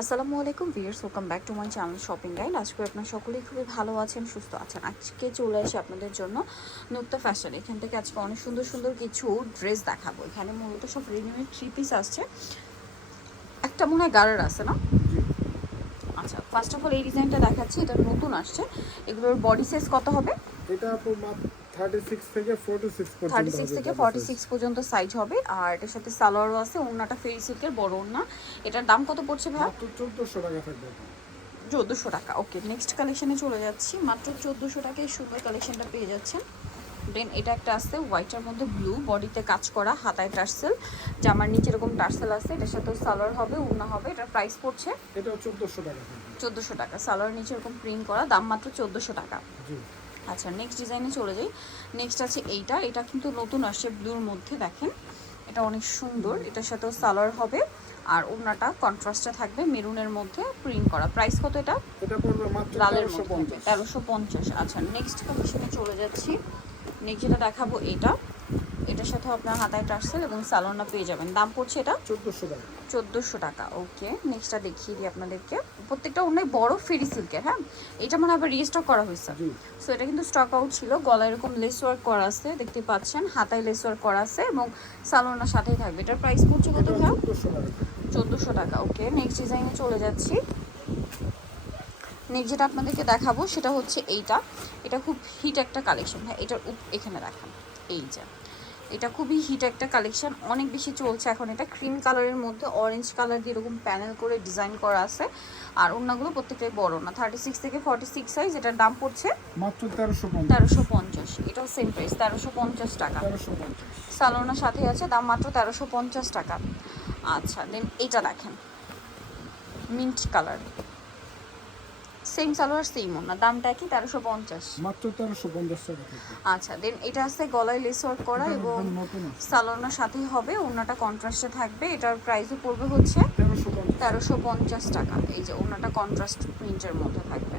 আসসালামু আলাইকুম viewers welcome back to my channel shopping guide. আজকে আপনার সকলেই খুবই ভালো আছেন সুস্থ আছেন। আজকে চলে আসি আপনাদের জন্য নুক্তা ফ্যাশন এখান থেকে আজকে অনেক সুন্দর সুন্দর কিছু ড্রেস দেখাবো। এখানে মূলত সব রেডিমেড থ্রি পিস আসছে। একটা মনে হয় গাড়ার আছে না? আচ্ছা ফার্স্ট অফ অল এই ডিজাইনটা দেখাচ্ছি এটা নতুন আসছে। এগুলোর বডি সাইজ কত হবে? এটা 36 থেকে পর্যন্ত সাইজ হবে। আর এটার সাথে সালোয়ারও আছে ওড়নাটা ফেরি বড় ওড়না। এটার দাম কত পড়ছে চোদ্দোশো টাকা ওকে। নেক্সট কালেকশানে চলে যাচ্ছি। মাত্র চোদ্দোশো টাকায় পেয়ে যাচ্ছেন। দেন এটা একটা হোয়াইটের মধ্যে ব্লু বডিতে কাজ করা হাতায় টার্সেল। জামার নিচে এরকম টার্সেল আছে এটার সাথে সালোয়ার হবে উন্না হবে। এটার প্রাইস পড়ছে? এটা চোদ্দোশো টাকা চোদ্দোশো টাকা। সালোয়ার নিচে এরকম প্রিন্ট করা দাম মাত্র চোদ্দোশো টাকা। আচ্ছা নেক্সট ডিজাইনে চলে যাই। নেক্সট আছে এইটা। এটা কিন্তু নতুন আসছে ব্লুর মধ্যে দেখেন। এটা অনেক সুন্দর। এটার সাথেও সালোয়ার হবে। আর ওড়নাটা কন্ট্রাস্টে থাকবে মেরুনের মধ্যে প্রিন্ট করা। প্রাইস কত এটা? এটা পড়বে মাত্র লালের তেরোশো মধ্যে পঞ্চাশ। তেরোশো পঞ্চাশ। আচ্ছা নেক্সট কালেকশনে চলে যাচ্ছি। নেক্সট যেটা দেখাবো এটা। এটার সাথে আপনার হাতায় টার্সেল এবং সালোনা পেয়ে যাবেন। দাম পড়ছে এটা? চোদ্দোশো টাকা। চোদ্দোশো টাকা ওকে নেক্সটটা দেখিয়ে দিই আপনাদেরকে। প্রত্যেকটা অনেক বড় ফেরি সিল্কের হ্যাঁ? এটা মানে আবার রিস্টক করা হয়েছে। সো এটা কিন্তু স্টক আউট ছিল। গলায় এরকম লেস ওয়ার্ক করা আছে দেখতে পাচ্ছেন। হাতায় লেস ওয়ার্ক করা আছে এবং সালোনার সাথেই থাকবে। এটার প্রাইস পড়ছে কত ভাই? চোদ্দোশো টাকা। ওকে নেক্সট ডিজাইনে চলে যাচ্ছি। নেক্সট যেটা আপনাদেরকে দেখাবো সেটা হচ্ছে এইটা। এটা খুব হিট একটা কালেকশন হ্যাঁ এটার এখানে দেখান এই যে। এটা খুবই হিট একটা কালেকশন অনেক বেশি চলছে এখন এটা। ক্রিম কালারের মধ্যে অরেঞ্জ কালার দিয়ে এরকম প্যানেল করে ডিজাইন করা আছে। আর ওড়নাগুলো প্রত্যেকটাই বড় না। থার্টি সিক্স থেকে ফর্টি সিক্স সাইজ এটার দাম পড়ছে মাত্র তেরোশো তেরোশো পঞ্চাশ। এটাও সেম প্রাইস তেরোশো পঞ্চাশ টাকা। সালোনার সাথে আছে দাম মাত্র তেরোশো পঞ্চাশ টাকা। আচ্ছা দেন এটা দেখেন। Mint colour same salwar same না। দামটা কি তেরোশো পঞ্চাশ। মাত্র তেরোশো পঞ্চাশ টাকা আচ্ছা দেন এটা আছে গলায় লেস ওয়ার্ক করা এবং সালোনার সাথেই হবে ওনাটা কন্ট্রাস্টে থাকবে। এটার প্রাইসও পড়বে হচ্ছে তেরোশো পঞ্চাশ। টাকা। এই যে ওনাটা কন্ট্রাস্ট প্রিন্টের মধ্যে থাকবে।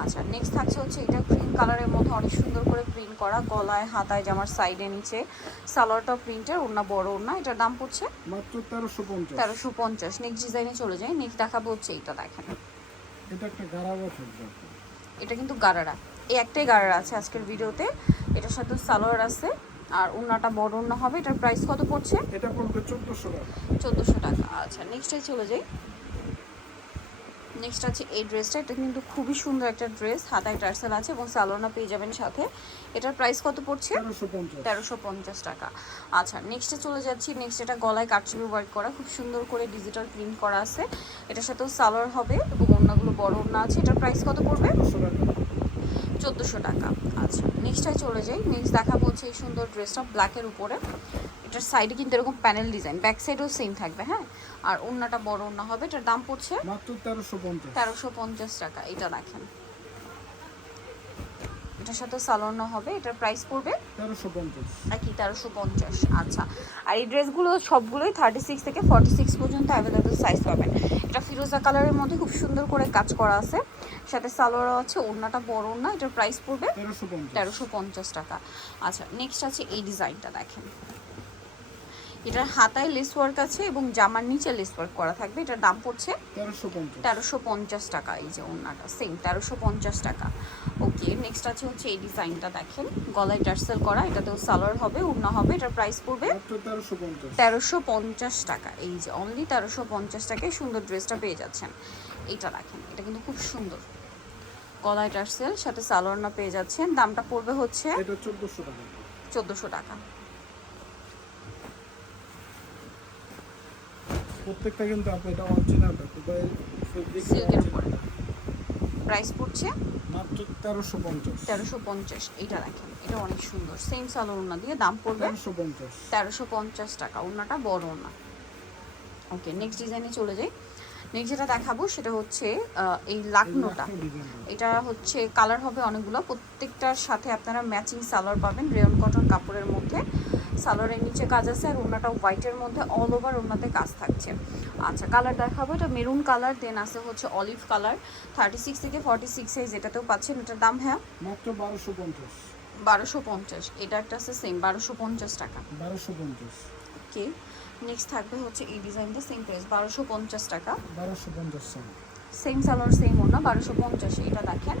আচ্ছা নেক্সট থাকছে হচ্ছে এটা ক্রিম কালারের মধ্যে অনেক সুন্দর করে প্রিন্ট করা গলায় হাতায় জামার সাইডে নিচে সালোয়ারটা প্রিন্টের ওনা বড় ওনা এটার দাম পড়ছে মাত্র তেরোশো পঞ্চাশ। তেরোশো পঞ্চাশ। নেক্সট ডিজাইনে চলে যাই। নেক্সট দেখাবো হচ্ছে এইটা দেখেন। এটা একটা গারাবা এটা কিন্তু গারারা। এই একটাই গারারা আছে আজকের ভিডিওতে। এটার সাথে সালোয়ার আছে। আর ওনাটা বড় ওনা হবে। এটার প্রাইস কত পড়ছে? এটা পড়বে চোদ্দোশো টাকা। চোদ্দোশো টাকা। আচ্ছা নেক্সটে চলে যাই। নেক্সট আছে এই ড্রেসটা। এটা কিন্তু খুবই সুন্দর একটা ড্রেস হাতায় টার্সেল আছে এবং সালোনা পেয়ে যাবেন সাথে। এটার প্রাইস কত পড়ছে? তেরোশো পঞ্চাশ। টাকা। আচ্ছা নেক্সটে চলে যাচ্ছি। নেক্সট এটা গলায় কাটচুপি ওয়ার্ক করা খুব সুন্দর করে ডিজিটাল প্রিন্ট করা আছে। এটার সাথেও সালোয়ার হবে এবং অন্যগুলো বড় ওড়না আছে। এটার প্রাইস কত পড়বে? চোদ্দোশো টাকা। আচ্ছা নেক্সটটায় চলে যাই। নেক্সট দেখাবো হচ্ছে এই সুন্দর ড্রেসটা ব্ল্যাকের উপরে। এটার সাইডে কিন্তু এরকম প্যানেল ডিজাইন ব্যাক সাইডেও সেম থাকবে হ্যাঁ? আর ওড়নাটা বড় ওড়না হবে এটার দাম পড়ছে মাত্র তেরোশো পঞ্চাশ। তেরোশো পঞ্চাশ টাকা এটা দেখেন এটার সাথে সালোনা হবে এটার প্রাইস পড়বে তেরোশো পঞ্চাশ। একই তেরোশো পঞ্চাশ? আচ্ছা আর এই ড্রেসগুলো সবগুলোই থার্টি সিক্স থেকে ফর্টি সিক্স পর্যন্ত অ্যাভেলেবেল সাইজ পাবেন। এটা ফিরোজা কালারের মধ্যে খুব সুন্দর করে কাজ করা আছে। সাথে সালোয়ারও আছে ওড়নাটা বড় ওড়না এটার প্রাইস পড়বে তেরোশো পঞ্চাশ। টাকা। আচ্ছা নেক্সট আছে এই ডিজাইনটা দেখেন। এটার হাতায় লেস ওয়ার্ক আছে এবং জামার নিচে লেস ওয়ার্ক করা থাকবে। এটার দাম পড়ছে তেরোশো পঞ্চাশ। টাকা এই যে ওড়নাটা সেম তেরোশো পঞ্চাশ টাকা। ওকে নেক্সট আছে হচ্ছে এই ডিজাইনটা দেখেন। গলায় টার্সেল করা এটাতেও সালোয়ার হবে ওড়না হবে এটার প্রাইস পড়বে তেরোশো পঞ্চাশ। টাকা এই যে অনলি তেরোশো পঞ্চাশ টাকায় সুন্দর ড্রেসটা পেয়ে যাচ্ছেন। এটা দেখেন এটা কিন্তু খুব সুন্দর। গলায় টার্সেল সাথে সালোয়ার না পেয়ে যাচ্ছেন দামটা পড়বে হচ্ছে চোদ্দোশো টাকা। চোদ্দোশো টাকা। প্রত্যেকটা কিন্তু এটা অরিজিনাল দুবাই সিল্কের উপরে। প্রাইস পড়ছে? মাত্র তেরোশো পঞ্চাশ। তেরোশো পঞ্চাশ এইটা দেখেন এটা অনেক সুন্দর। সেম সালোয়ার ওড়না দিয়ে দাম পড়বে তেরোশো পঞ্চাশ। তেরোশো পঞ্চাশ টাকা ওড়নাটা বড় ওড়না। ওকে নেক্সট ডিজাইনে চলে যাই। নেক্সট যেটা দেখাবো সেটা হচ্ছে এই লাকনোটা। এটা হচ্ছে কালার হবে অনেকগুলো। প্রত্যেকটার সাথে আপনারা ম্যাচিং সালোয়ার পাবেন রেয়ন কটন কাপড়ের মধ্যে। সালোয়ারের নিচে কাজ আছে আর ওনাটা হোয়াইটের মধ্যে অল ওভার ওনাতে কাজ থাকছে। আচ্ছা কালার দেখাবো এটা মেরুন কালার দেন আছে হচ্ছে অলিভ কালার থার্টি সিক্স থেকে ফর্টি সিক্স সাইজ এটাতেও পাচ্ছেন এটার দাম হ্যাঁ? মাত্র বারোশো পঞ্চাশ। বারোশো পঞ্চাশ এটা একটা আছে সেম বারোশো পঞ্চাশ টাকা। বারোশো পঞ্চাশ। ওকে নেক্সট থাকবে হচ্ছে এই ডিজাইনটা সেম প্রাইস বারোশো পঞ্চাশ টাকা। বারোশো পঞ্চাশ সেম সালোয়ার সেম ওনা বারোশো পঞ্চাশ এটা দেখেন।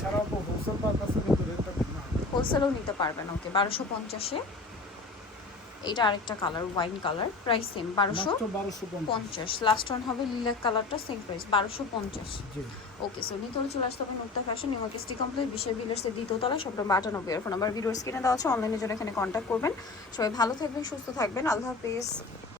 ছাড়াও হোলসেল পারপাসে কিন্তু রেটটা ভিন্ন হবে। হোলসেলও নিতে পারবেন ওকে বারোশো পঞ্চাশে। এটা আরেকটা colour wine colour price same বারোশো পঞ্চাশ। লাস্ট ওয়ান হবে লিলাক কালারটা সেম প্রাইস বারোশো পঞ্চাশ। ওকে সো নিতলে চলে আসতে হবে Nukta fashion New Market complex বিশেষ বিল্ডার্সের দ্বিতীয়তলা সব নম্বর আটানব্বই এর ফোন নাম্বার ভিডিওর স্ক্রিনে দেওয়া আছে অনলাইনে জন্য এখানে কন্ট্যাক্ট করবেন। সবাই ভালো থাকবেন সুস্থ থাকবেন আল্লাহ হাফেজ।